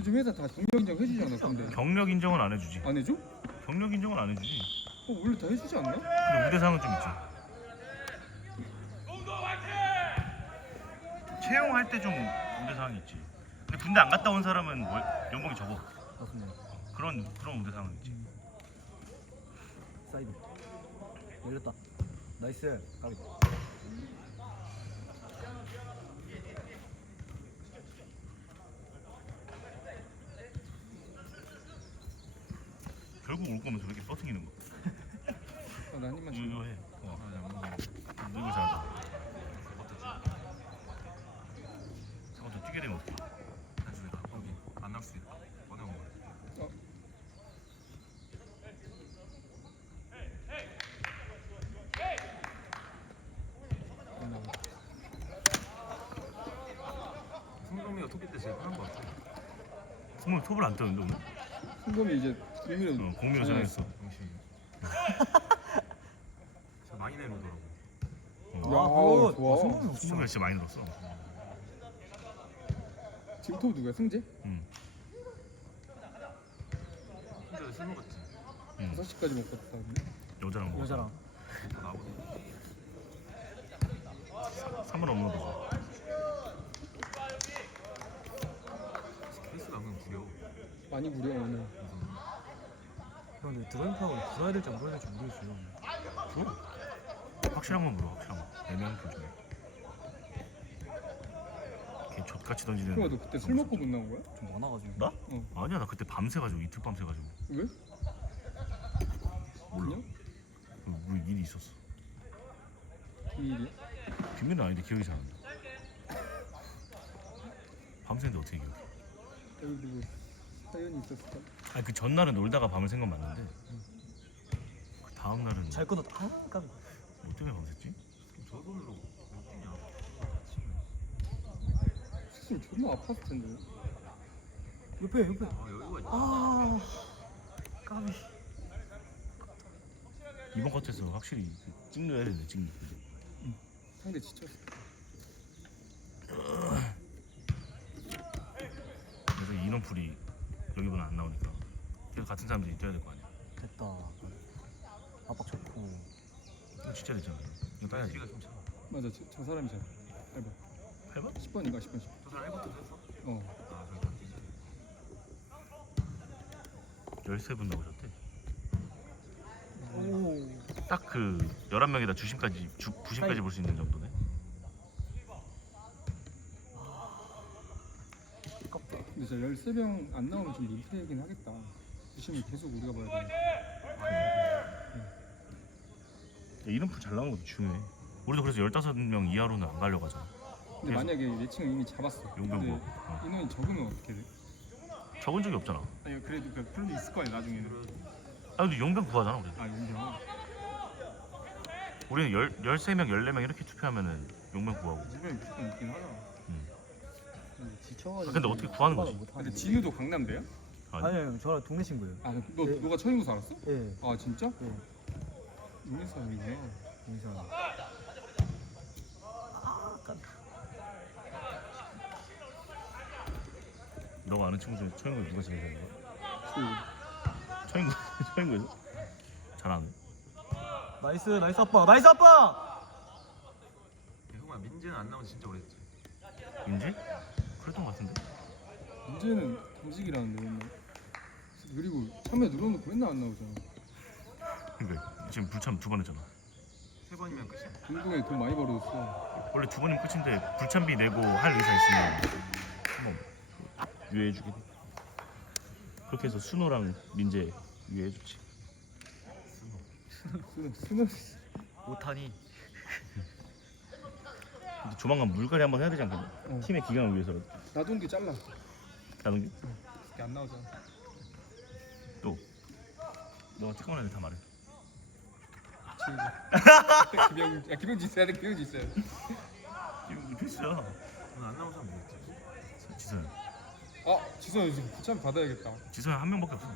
요즘 회사 다 경력 인정 해주잖아. 근데 경력 인정은 안 해주지. 안 해줘? 경력 인정은 안 해주지. 원래 다 해주지 않나? 근데 우대상은 좀 있지. 채용할 때 좀 우대상이 있지. 근데 군대 안 갔다 온 사람은 뭐 연봉이 적어. 맞습니다. 그런 우대상은 있지. 사이드 열렸다. 나이스. 가비. 결국 올 거면 저렇게 버팅기는 거. 나 한 입만 줘. 이거 해. 이거 잘하자. 잠깐 더 뛰게 되면 어떡해. 해주니까 거기 안 나올 수 있다. 꺼내온 거야. 승범이가 토끼 때 제일 편한 거 같아. 승범이 톱을 안 떠는데 오늘? 승범이 이제 공민은 공민을 전했어. 정신이. 진짜 많이 내놓더라고. 야, 좋아. 승범이가 진짜 많이 늘었어. 지금 톱 누구야? 승재? 응. 혼자 술 먹었지. 5시까지 먹었다. 근데. 여자랑 먹어. 여자랑. 또 나오고. 3번 없는 거죠. 케이스 나오면 구려. 많이 부려 오늘. 형 근데 드라이브하고 불어야 될지 안 불어야 될지 모르겠어요. 확실한 건 물어. 확실한 거. 애매한 표 중에. 걔 젖같이 던지는. 그럼 너 그때 술 먹고 못 나온 거야? 좀 많아가지고. 나? 어. 아니야 나 그때 밤새 가지고 이틀 밤새 가지고. 왜? 몰라. 그냥? 뭐 일이 있었어. 비밀이야? 비밀은 아닌데 기억이 잘 안 나. 밤새는데 어떻게 기억해? 여기 누구 사연이 있었을까? 아니 그 전날은 놀다가 밤을 샌 건 맞는데 그 다음 날은 잘 끊었다. 아, 까비. 뭐 때문에 밤샜지? 저 돈으로 못 뛰냐. 수술 존나 아팠을 텐데. 옆에. 아 여유가 있다. 아, 까비. 이번 컷에서 확실히 찍려야 되네 찍는. 상대 지쳤어. 그래서 인원풀이 여기보다 안 나오니까 계속 같은 사람들이 뛰어야 될 거 아니야. 됐다. 압박 좋고. 이거 진짜 됐잖아. 이거 따야지. 뛰기가 좀 차. 맞아, 저 사람이잖아. 해봐. 8번? 10번인가 10번. 저 사람 1번도 했어? 어. 아 저기 다 뛰지. 13분 나오셨대. 오. 딱 그 11명에다 주심까지 부심까지 볼 수 있는 정도네. 아깝다. 근데 진짜 13명 안 나오면 좀 민폐이긴 하겠다. 주심을 계속 우리가 봐야 돼. 이름표 잘 나오는 것도 중요해. 우리도 그래서 15명 이하로는 안 가려고 하잖아. 근데 그래서- 만약에 매칭을 이미 잡았어. 용병 근데 뭐? 인원이 적으면 어떻게 돼? 적은 적이 없잖아. 아니 그래도 그 플랜도 있을 거 아니야 나중에는. 아 근데 용병 구하잖아 우리. 아 용병. 우리는 13명, 14명 이렇게 투표하면은 용병 구하고. 용병이 무조건 있긴 하잖아. 지쳐가지고. 근데 어떻게 구하는 거지? 근데 진우도 강남대야? 아니요, 저랑 동네 친구예요. 아, 너 네. 너가 천인구 살았어? 예. 아 진짜? 예. 용인 사람이구나. 인사. 너가 아는 친구 중에 처형구 누가 제일 잘하는 거야? 그 처형구에서? 잘하네. 나이스 아빠. 나이스 아빠. 형아 민재는 안 나온 지 진짜 오래됐지. 인지? 그랬던 것 같은데? 문제는 정직이라는데 맨날. 그리고 참여 늘어놓고 맨날 안 나오잖아. 그러니까 지금 불참 2번 했잖아. 3번이면 끝이야. 운동에 돈 많이 벌어줬어. 원래 2번이면 끝인데 불참비 내고 할 의사 있으면 한번 유예해주긴 해. 그렇게 해서 순호랑 민재 유예해줬지. 수능 오타니. 근데 조만간 물갈이 한번 해야 되지 않겠나? 어. 팀의 기강을 위해서라도. 나동기 잘라. 나는 게? 이게 안 나오잖아. 또 너가 찍거나 다 말해. 김영지 있어야 돼. 김영지 있어야 돼. 이거 필수야. 오늘 안 나온 사람 누구였지? 지선. 지선 지금 부참 받아야겠다. 지선 한 명밖에 없어.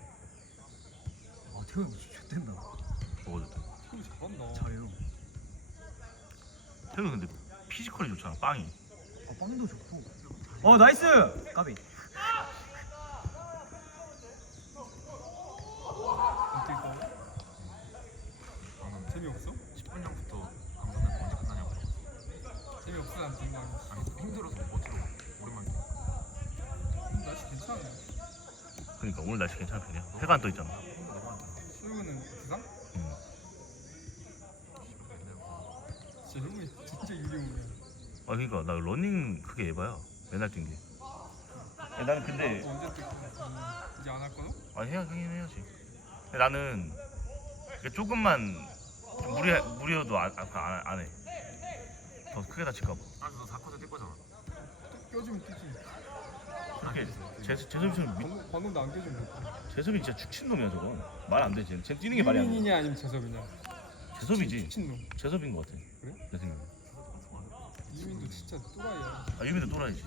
아, 태훈 진짜 좋댄다. 먹어줬다. 잘한다. 잘해요. 태우 근데 피지컬이 좋잖아. 빵이. 빵도 좋고. 나이스. 까비. 어떻게 거? 방금 재미없어? 10분 전부터 강선한테 언제 끝나냐고 물어봤어. 재미없어 안 된거 아니야? 아니 힘들어서 못 들어. 오랜만에 뛰어. 날씨 괜찮네. 그러니까 오늘 날씨 괜찮은 편이야. 해가 안 떠 있잖아. 힘도 너무 안 들어. 수요는 부상? 응. 진짜 형이 진짜 유리무야. 아 그러니까 나 러닝 그게 에바야. 맨날 뛴 게. 나는 근데 언제 뛸 거야? 이제 안 할 거야? 아니 하긴 해야지. 근데 나는 그러니까 조금만 좀 무리여도 안 해. 더 크게 다칠까 봐. 아, 너 4쿼터 뛸 거잖아. 껴주면 뛰지. 그렇게 재섭이처럼 방금도 안 껴주면 못 재섭이 진짜 축친 놈이야 저거. 말 안 되지. 쟤 뛰는 게 뛰. 말이 안 돼. 유민이냐 아니면 재섭이냐? 재섭이지. 미친놈. 재섭인 것 같아. 그래? 내 생각에. 이민도 진짜 또라이야. 아 유민도 또라이지.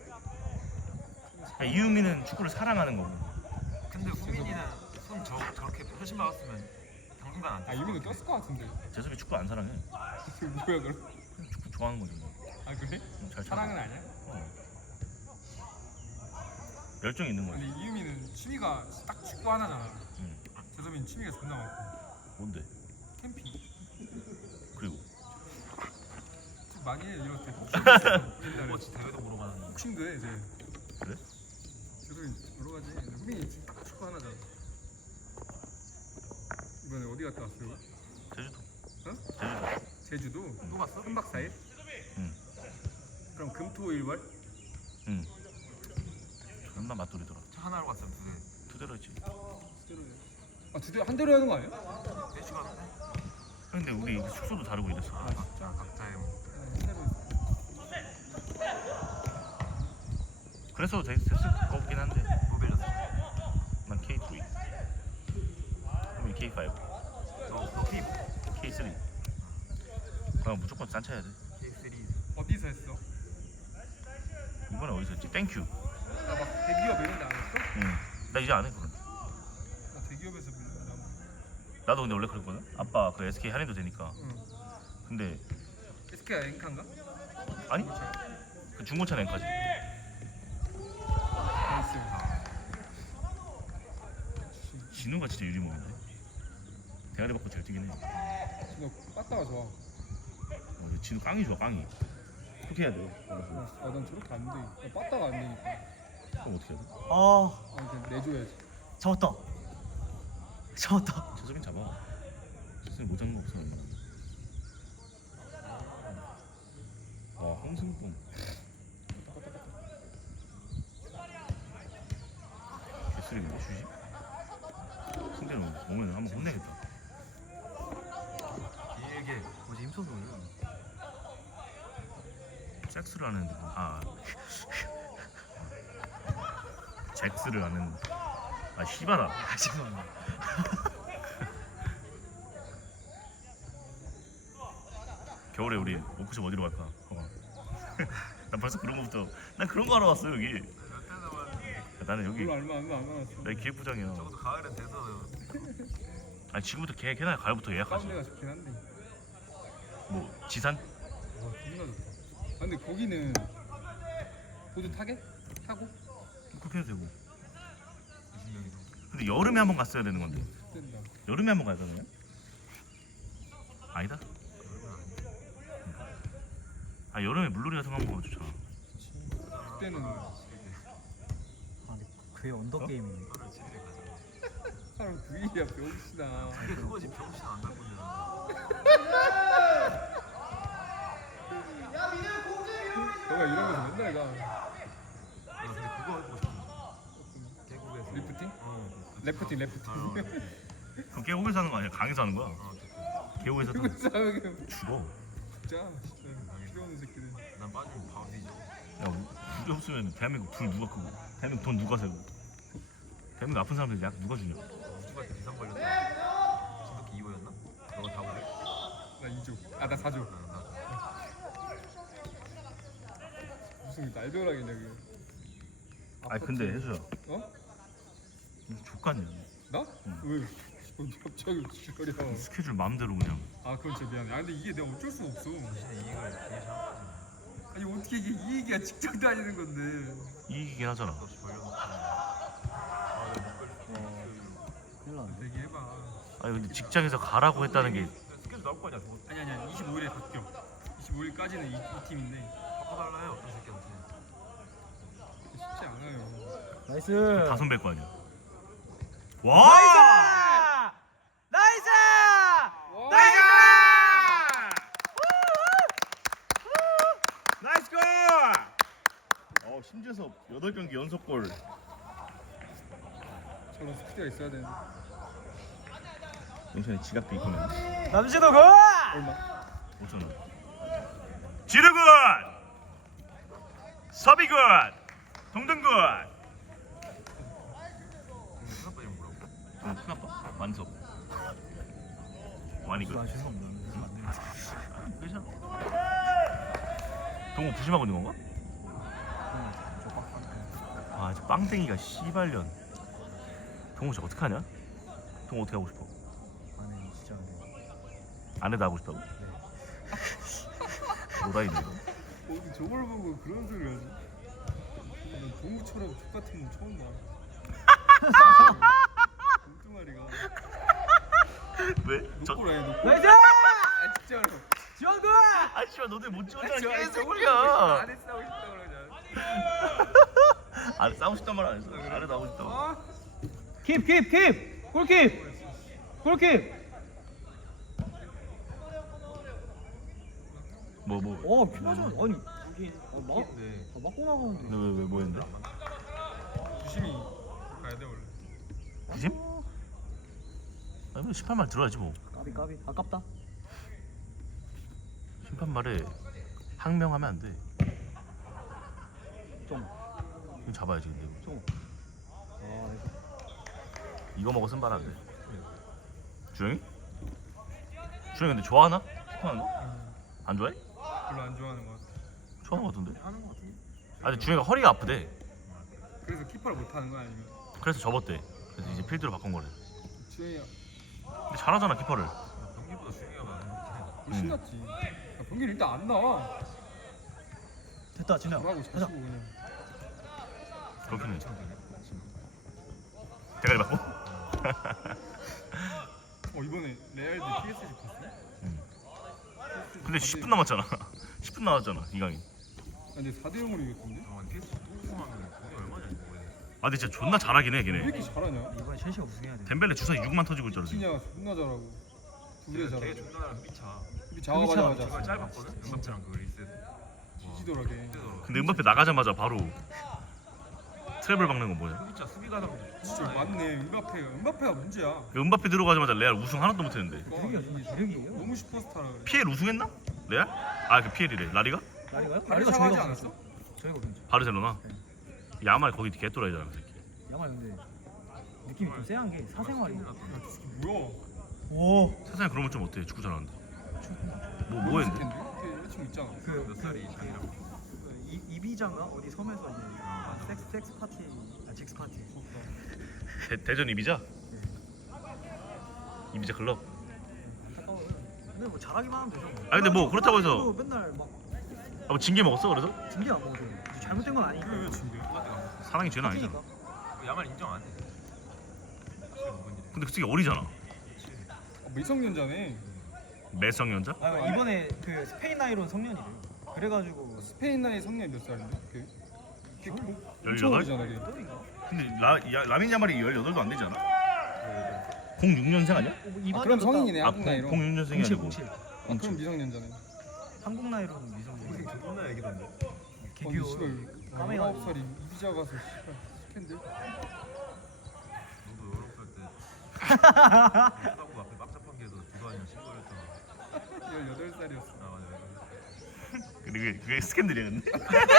그러니까 이유민은 축구를 사랑하는 거고. 근데 후민이는 손 저렇게 표심 박았으면 당분간 안 아 뛸 이민도 것 떴을 것 같은데. 재섭이 축구 안 사랑해. 뭐야 그럼? 그냥 축구 좋아하는 거지 뭐. 아 그래? 잘 사랑은 아니야? 열정 있는 거지. 근데 이유민은 취미가 딱 축구 하나잖아. 응. 재섭이는 취미가 존나 많고. 뭔데? 캠핑. 그리고 좀 많이 해 이럴 때. 스포츠 대회도 보러 가는 복싱도 해 이제. 그래? 재섭이 여러 가지. 근데 후민이 지금 딱 축구 하나잖아. 이번에 어디 갔다 왔어요? 제주도. 어? 제주도. 제주도? 또 갔어? 3박 4일? 응. 그럼 금토일월? 응. 존나 맛돌이더라. 차 하나로 갔으면 두 두 대로 했지. 아 두대 한 대로 하는 거 아니야? 대. 4시간 근데 우리 숙소도 다르고 이랬어. 각자의 뭐. 한 대로. 그래서 됐을 거긴 한데 뭐 빌렸어? 난 K3. 그럼 K5. 너 K K3. 그럼 무조건 싼 차야 돼. K3 어디서 했어? 이번에 어디서 했지? 땡큐. 나 막 대기업 이런 데 안 했어? 응. 나 이제 안 해 그런. 나 대기업에서 빌렸나? 나도 근데 원래 그랬거든. 아빠 그 SK 할인도 되니까. 응. 근데 SK가 엔카인가? 아니 그 중고차 낸까지. 나이스. 진우가 진짜 유리몸인데. 대가리 받고 잘 뛰긴 해. 너 빠따가 좋아. 근데 진우 깡이 좋아 깡이. 그렇게 해야 돼. 난 저렇게 안 돼. 나 빠따가 안 되니까. 그럼 어떻게 해야 돼? 아니 그냥 내줘야지. 잡았다. 재섭인 잡아. 재섭이 못 잡는 거 없어. 와 홍승범. 개쓰레기 몇 슈지? 승대는 오면 한번 혼내겠다. 길게 뭐지 힘써서 올려. 잭스를 하는 잭스를 하는 씨발아. 죄송합니다. 겨울에 우리 오프숍 어디로 갈까? 난 벌써 그런 거부터 난 그런 거 하러 왔어 여기. 몇달 남았는데 나는 여기 몰라 얼마 안 남았어. 나 기획부장이야. 적어도 가을은 돼서 아니 지금부터 걔네 가을부터 예약하지. 가운데가 좋긴 한데. 뭐 지산? 와 존나 좋다. 아 근데 거기는 보드 타고? 그렇게 해도 되고. 20명이서 근데 여름에 한번 갔어야 되는 건데. 된다. 여름에 한번 가야 되나요? 아니다. 아 여름에 물놀이 같은 거 한번 가면 좋잖아. 그때는 아 근데 그게 언더 어? 게임이네. 하루 집에 가자. 사람 부위야 병신아. 그게 그거지 병신 안 갈 건데. 너가 이러면서 맨날 가. 나 근데 그거 해보고 싶어. 계곡에서 리프팅? 어. 레프팅. 어, 그럼 계곡에서 하는 거 아니야? 강에서 하는 거야? 계곡에서 그거 싸우면 죽어. 진짜 필요 없는 새끼들. 난 빠지면 바로 뒤져. 야 우리 없으면 대한민국 불 누가 끄고 대한민국 돈 누가 세고 대한민국 아픈 사람들 약 누가 주냐? 우주갈 때 비상 걸렸다. 진돗개 2호였나? 너가 다 볼래? 나 2조. 나 4조. 무슨 날벼락이냐 그게. 아니 근데 해수야 어? 족같냐? 나? 응. 왜? 갑자기 지랄이야. 스케줄 마음대로 그냥. 아 그건 진짜 미안해. 아 근데 이게 내가 어쩔 수 없어. 대신에 이익을 계산하지. 아니 어떻게 이게 이익이야 직장 다니는 건데. 이기긴 하잖아. 없이 벌려놓고. 큰일 났네. 얘기해봐. 아니 근데 직장에서 가라고 했다는 게 스케줄 나올 거 아니야. 저거 아니야 25일에 바뀌어. 25일까지는 이 팀인데 바꿔달라 해. 어떤 새끼한테. 쉽지 않아요. 나이스. 다 선배일 거 아니야. 와! 나이스! 나이스! 나이스 골! 심재섭 8경기 연속골. 저런 스피드가 있어야 되는데. 영찬이 지갑도 있구나. 남진호 고! 얼마? 5,000원. 지르굿! 서비굿! 동등굿! 큰아빠 이름 뭐라고? 큰아빠 만섭. 완이굿. 아 죄송합니다. 안 되겠어. 괜찮아. 동호 부심하고 있는 건가? 아, 저 빵땡이가 씨발년. 동호 저 어떡하냐? 동호 어떻게 하고 싶어? 아니 진짜 안 돼. 안에다 하고 싶다고? 노라이네 이거. 어디 저걸 보고 그런 소리를 하지? 난 동구처럼 똑같은 건 처음 봐. 뚱뚱아리가. 왜? 저... 녹골 아니야 녹골? 나이스! 아 진짜로. 지원구! 아 씨발 너네 못 찍었잖아 저걸 개새끼야. 안에 싸우고 싶다 그러냐? 안에 싸우고 싶단 말 안 했어. 안에 나오고 싶다고. 아? 킵! 골킵! 골킵! 뭐. 큐마전 아니 근데 맞고 나가는데. 왜 뭐 했는데? 조심히 가야 돼 원래. 부심? 아니 뭐 심판 말 들어야지 뭐. 까비 아깝다. 심판 말에 항명하면 안 돼. 좀. 이거 잡아야지 근데. 좀. 이거 먹어 쓴발 안 돼. 주영이? 주영이 근데 좋아하나? 심판하는 거? 안 좋아해? 별로 안 좋아하는 것 같아. 좋아하는 거 같은데. 하는 거 같은데? 아 근데 주영이가 허리가 아프대. 그래서 키퍼를 못 하는 거야 아니면? 그래서 접었대. 그래서 이제 필드로 바꾼 거래. 주영이야. 근데 잘하잖아 키퍼를. 경기보다 중요가 많아. 훨씬 낫지. 야, 병길 일단 안 나와. 됐다 진아. 뭐라고 자시고 그냥. 그렇긴 해. 대가리 맞고? 이번에 레알드 PSG 봤어? 근데 10분 남았잖아. 10분 남았잖아 이강인. 근데 4대 0으로 이겼던데? 아, PS 또 하면 돈이 얼마냐 이거. 아 근데 진짜 존나 잘하긴 해 왜 걔네. 이렇게 잘하냐? 이번에 첼시가 우승해야 돼. 덴벨레 주사위 6만 터지고 있잖아 지금. 진이가 존나 잘하고 두개 걔 잘하고 중간에 휘차. 우리 작업하자마자 이거 짧았거든? 음악처럼 그 리셋. 지지더라게. 근데 은바페 나가자마자 바로 트래블 박는 건 뭐야? 휘차 수비 가담도 진짜 맞네. 은바페가 문제야. 은바페 들어가자마자 레알 우승 하나도 못했는데. 기력이야 진짜 기력이에요. 너무 슈퍼스타라 그래. 피엘 우승했나? 레알? 아 그 피엘이래. 라리가? 라리가요? 바르샤 하지 않았어? 저희가 그렇죠. 바르셀로나? 야말 거기 개또라이잖아 그 새끼. 야말 근데 느낌이 좀 쎄한 게 사생활이. 뭐야? 오. 세상에 그러면 좀 어때? 축구 잘하는데. 뭐 했는데? 여자친구 있잖아. 몇 살이 장이라고. 이비자인가 어디 섬에서 이제 섹스 파티, 잭스 파티. 대전 이비자? 이비자 클럽? 안타까워요. 근데 뭐 잘하기만 하면 되죠. 아, 근데 뭐 그렇다고 해서- 또 맨날 막 아, 뭐 징계 먹었어 그래서? 징계 안 먹어줘. 잘못된 건 아니니까. 왜 징계? 사랑이 죄는 아니잖아. 파티니까. 야말 인정 안 해. 근데 그 새끼 어리잖아. 미성년자네. 매성년자? 아 이번에 그 스페인 나이로는 성년이래. 그래가지고 스페인 나이 성년이 몇 살인데? 걔 엄청 18? 어리잖아 걔. 또인가? 근데 라민 야말이 18도 안 되지 않아? 06년생 아니야? 아, 그럼 성인이네 아 한국 나이로. 06년생이 아니고 07. 아, 그럼 미성년자네. 한국 나이로는 미성년. 존나 얘기던데. 아니 개귀여워. 씨발 까매가지고. 19살이 이비자 가서 씨발 스캔들. 너도 유럽 살때 쳐다보고 앞에 빡잡한 게서 두도 아니면 신고했잖아. 18살이었어. 아 맞아. 그게 스캔들이야 근데? 나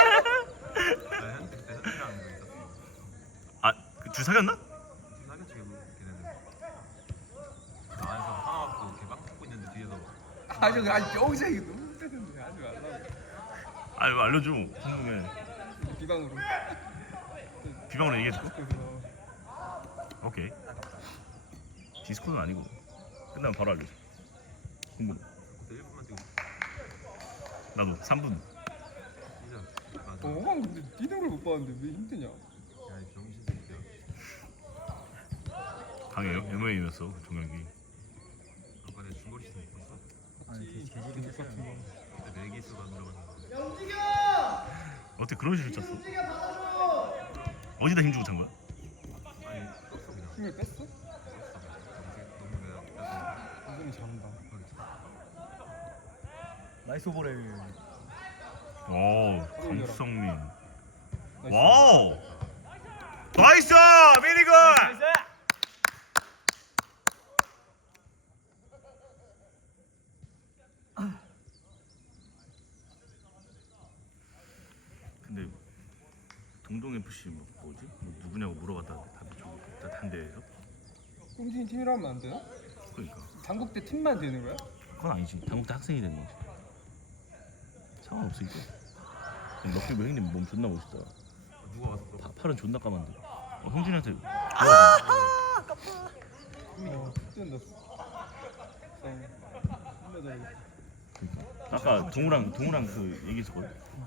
그때 현진이라는 거 있었어. 아, 그 사귀었나? 사귀었지 걔네는. 나 안에서 하나 갖고 이렇게 막 잡고 있는데 뒤에서 아니 여기서 이거 너무 웃기는데 하지 말라고. 아 이거 알려줘 궁금해. 비방으로. 비방으로 얘기해줄까? 그래서 오케이. 디스코드는 아니고 끝나면 바로 알려줘. 공부. 그때 1분만 뛰고 나도 3분. 뛰자. 맞아. 형 근데 뛰는 걸 못 봤는데 왜 힘드냐? 야, 이 병신 새끼야. 강해요? MOA였어 종혁이. 아까 내 중거리 시즌 봤어? 아니 개지기 같은 했어요. 거. 그때 메기스가 안 들어갔는데. 어떻게 그런 식으로 찼어? 어디다 힘 주고 찬 거야? 아니, 떴어 그냥. 힘을 뺐어? 떴어. 너무 내가 완전히 잘한다. 나이스 오버레. 오 강성민. 나이스. 와우. 나이스 미니건. 근데 동동 FC 뭐지? 누구냐고 물어봤다는데 답이 좀 단대예요? 꼼진이 팀이라 하면 안 되나? 그러니까 당국대 팀만 되는 거야? 그건 아니지. 당국대 학생이 되는 거지. 상관없으니까. 럭비 형님 몸 존나 멋있다. 누가 왔어? 팔은 존나 까만데. 형준이한테 뛰어났어. 힘내자. 아까 동우랑 그 얘기했었거든.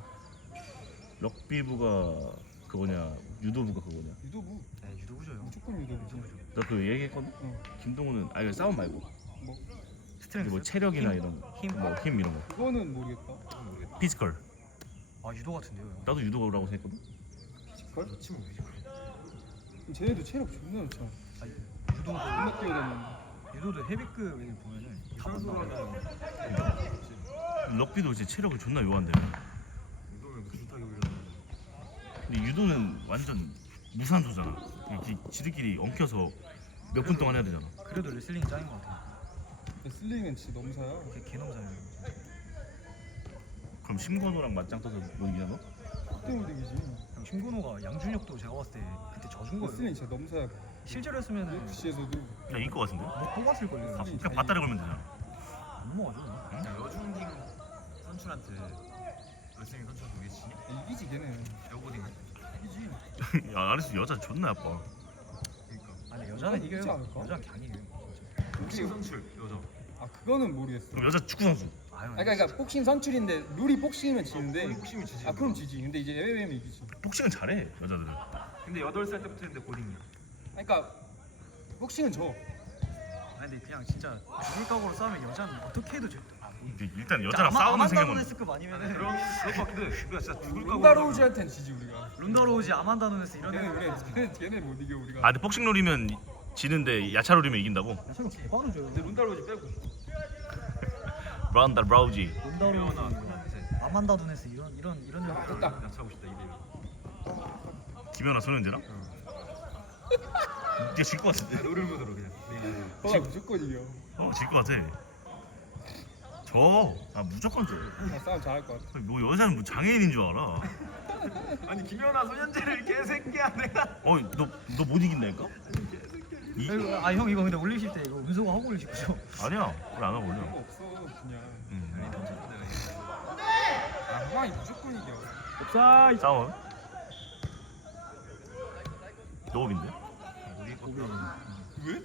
럭비부가 그거냐 유도부가 그거냐. 유도부. 네 유도부죠요. 무조건 유도부지. 너 그 얘기했거든. 응. 김동우는 이거 싸움 말고 뭐 스트렝스. 뭐 체력이나 힘? 이런 힘? 뭐 힘 이런 거. 그거는 모르겠다. 모르겠다. 피지컬. 아 유도 같은데요. 형. 나도 유도라고 생각했거든. 피지컬? 저 친구 뮤지컬. 그럼 쟤네도 체력 존나 좋잖아. 아니 유도도 존나 뛰어다니는데. 유도도 헤비급 애들 보면은 다 선수로 만나. 하면 럭비도 이제 체력을 존나 요한대. 운동을 무슨 타격이라는 근데 유도는 완전 무산소잖아. 지들끼리 엉켜서 몇 분 동안 해야 되잖아. 그래도 레슬링 짱인 것 같아. 슬링은 진짜 넘사야. 개놈잖아요. 그럼 심건호랑 맞짱 떠서 뭐 이기나 너? 그때 못 이기지. 형 신근호가 양준혁도 제가 봤을 때 그때 져준 거예요. 슬링 진짜 넘사야. 실제로 했으면은 UFC에서도 야 이길 것 같은데? 못 뽑았을 걸요. 그냥 밧다리 걸면 되잖아. 안 넘어가죠. 야, 여중딩 선출한테 레슬링 선출한테 왜 지냐? 이기지 걔는. 여고딩은? 이기지. 야 아리스 여자 존나 예뻐. 그러니까 아니 여자는 이기지 이겨요. 않을까? 여자는 강이에요. 복싱 선출 여자. 아 그거는 모르겠어. 그럼 여자 축구 선수. 아유. 아 그러니까 복싱 선출인데 룰이 복싱이면 지는데. 복싱은 지지. 아 그럼 지지. 근데 이제 AM면 이기지. 복싱은 잘해 여자들은. 근데 8살 때부터 했는데 고딩이야. 그러니까 복싱은 져. 아니 근데 그냥 진짜 죽을 각오로 싸우면 여자는 어떻게 해도 져. 일단 여자랑 싸우는 생각은 아만다노네스급 아니면은 그런 것 같기도 해. 우리가 진짜 죽을 각오로 룬다로우즈한테는 지지 우리가. 룬더로우지 아만다노네스 이런 걔네 못 이겨 우리가. 아 근데 복싱 룰이면 지는데 야차 룰이면 이긴다고? 야차가 개빠르죠. 근데 룬다로우즈 빼고. 브라운다 브라우지. 룬더로우지 태어나 소년제. 아만다노네스 이런 애. 됐다. 야차고 싶다 2대1. 김연아 소년제랑? 네가 질 것 같은데? 노름으로 그냥. 너가 무조건 이겨. 질 것 같아. 무조건 져. 나 싸움 잘할 것 같아. 뭐 여자는 뭐 장애인인 줄 알아. 아니 김연아 소년제를 개새끼야 내가. 너 못 이긴다니까? 아 형 이거 근데 올리실 때 이거 은소가 하고 올리실 거죠? 아니야. 그래 안 하고 그런 올려. 거 없어 그냥. 내가 아 화이 무조건 이겨. 옵사이드. 싸워. 노업인데? 우리 거 왜?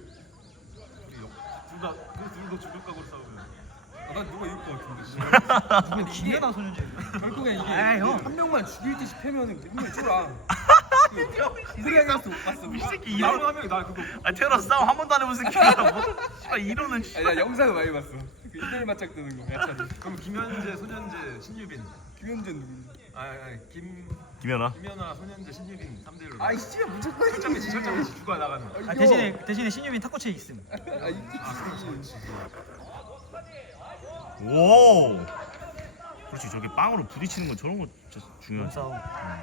둘다 죽을 각오로 싸우면. 난 누가 이길 것 같은데. 근데 김연아 소년제. 결국엔 이게 에이, 형. 한 명만 죽일 듯이 패면은 분명히 쫄아. 이승현 선수 못 봤어. 이 새끼 나로 이런. 하면 나 그거 아 태어나서 싸움 한 번도 안 해본 새끼야. 뭐? 씨발 이러는. 아니 나 영상을 많이 봤어. 그 1대1 맞짱 뜨는 거. 야차도. 그럼 김현재, 소년재, 신유빈. 김현준 누구지? 아니 김연아. 김연아, 소년재, 신유빈 3대1로. 아이 씨발 무조건 철장매치 죽어 나가는. 아 대신에 신유빈 탁구채 있음. 아 그럼 이기지. 오. 그렇지 저게 빵으로 부딪히는 거 저런 거 진짜 중요하지. 싸움.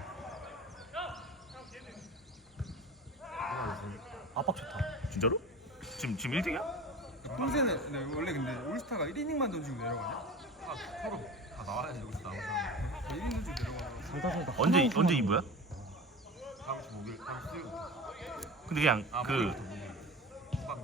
압박 좋다. 진짜로? 지금 1등이야? 뚱새는 네, 원래 근데 올스타가 1이닝만 던지고 내려가냐? 서로 다 나와야지 여기서 나온 사람. 1이닝 던지고 내려가. 살다 언제 이부야? 다음 주 목요일, 다음 주 수요일. 근데 그냥 목요일부터 목요일. 후반.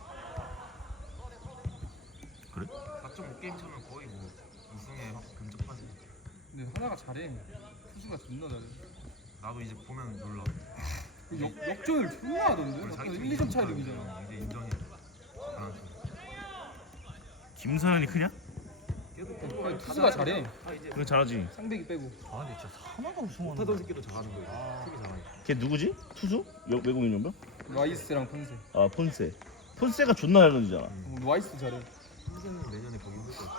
그래? 4.5게임 차면 거의 뭐 우승에 확 근접하지. 근데 하나가 잘해. 투수가 존나 잘해. 나도 이제 보면 놀라. 역전을 존나 하던데? 우리 아까 자기 1, 2점 차이 이기잖아. 이제 인정해. 김서현이 크냐? 아니, 투수가 잘해. 그거 잘하지. 상대기 빼고. 아 근데 진짜 하나가 우승하는 못하던 거. 새끼도 잘하는 거예요. 되게 잘하는 걔 누구지? 투수? 외국인 연병? 라이스랑 폰세. 아 폰세. 폰세가 존나 잘 던지잖아. 라이스 잘해. 선생님 내년에 거기 올 거야.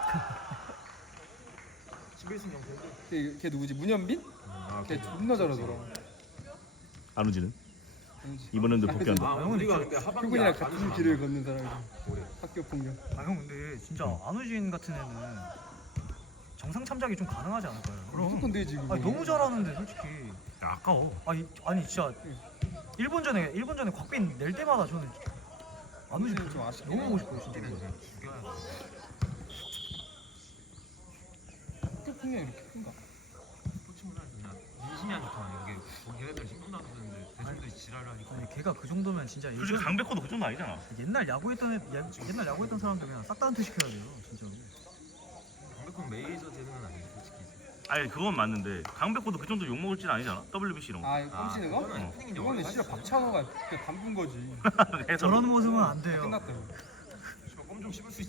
11승 0패인데. 걔 누구지? 문현빈? 걔 존나 잘하더라. 안우진은? 이번에도 복귀한다. 아, 형은 우리가 진짜 근데 하반기 휴근이랑 안 같은 하면 길을 안 돼. 걷는 사람이지. 올해. 학교 폭력. 아 형 근데 진짜 안우진 같은 애는 정상 참작이 좀 가능하지 않을까요? 무조건 되지. 그거. 아니 너무 잘하는데 솔직히. 야, 아까워. 아니 진짜 일본전에 곽빈 낼 때마다 저는 안우진 좀 아쉽긴 너무 해. 보고 싶어요 진짜. 때리는 그냥 죽여야 돼. 학교 폭력 이렇게 큰가? 스포츠 문화에서 그냥 민심이 안 좋잖아. 이게 거기 걔네들 신분도 안 쓰는데 대중들이 지랄을 하니까. 아니 걔가 그 정도면 진짜 솔직히 강백호도 그 정도 아니잖아. 옛날 야구했던 사람들 그냥 싹 다 은퇴시켜야 돼요 진짜로. 강백호는 메이저 재능은 아니지 솔직히. 아니 그건 맞는데 강백호도 그 정도 욕 먹을 줄 아니잖아. WBC 이런 거. 아 이거 꼼치는 거? 그거는 혜택인 이거는 영화가 진짜 있어요. 박찬호가 그냥 담근 거지. 해서 저런 모습은 안 돼요. 끝났다. 껌좀 씹을 수 있지.